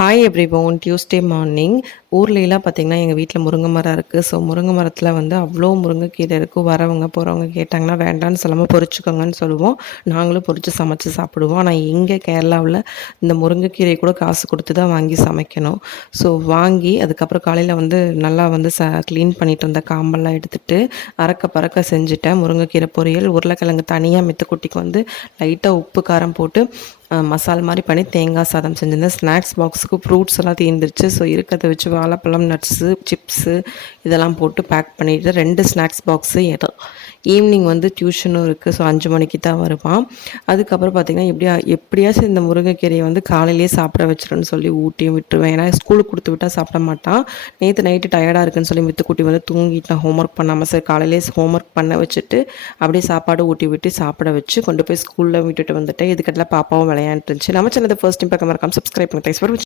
Hi எவ்ரிவோன். Tuesday morning ஊர்லலாம் பார்த்தீங்கன்னா, எங்கள் வீட்டில் முருங்கை மரம் இருக்குது. ஸோ முருங்கை மரத்தில் வந்து அவ்வளோ முருங்கைக்கீரை இருக்கும். வரவங்க போகிறவங்க கேட்டாங்கன்னா வேண்டான்னு சொல்லாமல் பொரிச்சுக்கோங்கன்னு சொல்லுவோம். நாங்களும் பொரித்து சமைச்சு சாப்பிடுவோம். ஆனால் இங்கே கேரளாவில் இந்த முருங்கைக்கீரையை கூட காசு கொடுத்து தான் வாங்கி சமைக்கணும். ஸோ வாங்கி அதுக்கப்புறம் காலையில் வந்து நல்லா வந்து க்ளீன் பண்ணிட்டு இருந்த காம்பெல்லாம் எடுத்துகிட்டு அறக்க பறக்க செஞ்சுட்டேன். முருங்கைக்கீரை பொரியல், உருளைக்கிழங்கு தனியாக மெத்துக்குட்டிக்கு வந்து லைட்டாக உப்பு காரம் போட்டு மசால் மாதிரி பண்ணி தேங்காய் சாதம் செஞ்சுருந்தேன். ஸ்நாக்ஸ் பாக்ஸுக்கு ஃப்ரூட்ஸ் எல்லாம் தீர்ந்துருச்சு. ஸோ இருக்கிறத வச்சு வாழைப்பழம், நட்ஸு, சிப்ஸு இதெல்லாம் போட்டு பேக் பண்ணிவிட்டு 2 ஸ்நாக்ஸ் பாக்ஸு ஈவினிங் வந்து டியூஷனும் இருக்குது. ஸோ 5 மணிக்கு தான் வருவான். அதுக்கப்புறம் பார்த்திங்கன்னா எப்படியாச்சும் இந்த முருங்கைக்கீரையை வந்து காலையிலேயே சாப்பிட வச்சிருன்னு சொல்லி ஊட்டியும் விட்டுருவேன். ஏன்னா ஸ்கூலுக்கு கொடுத்து விட்டால் சாப்பிட மாட்டான். நேற்று நைட்டு டயர்டாக இருக்குன்னு சொல்லி மித்துக்குட்டி வந்து தூங்கிட்டான் ஹோம்ஒர்க் பண்ணாமல். சரி காலையிலே ஹோம்ஒர்க் பண்ண வச்சுட்டு அப்படியே சாப்பாடு ஊட்டி விட்டு சாப்பிட வச்சு கொண்டு போய் ஸ்கூலில் விட்டுட்டு வந்துட்டேன். இதுக்கெல்லாம் பாப்பாவும் விளையாண்டுருந்துச்சு. நம்ம சேனல் ஃபர்ஸ்ட் டைம் பார்க்க மறக்காம சப்ஸ்கிரைப் பண்ணுங்க. தேங்க்ஸ் ஃபார் வாட்சிங்.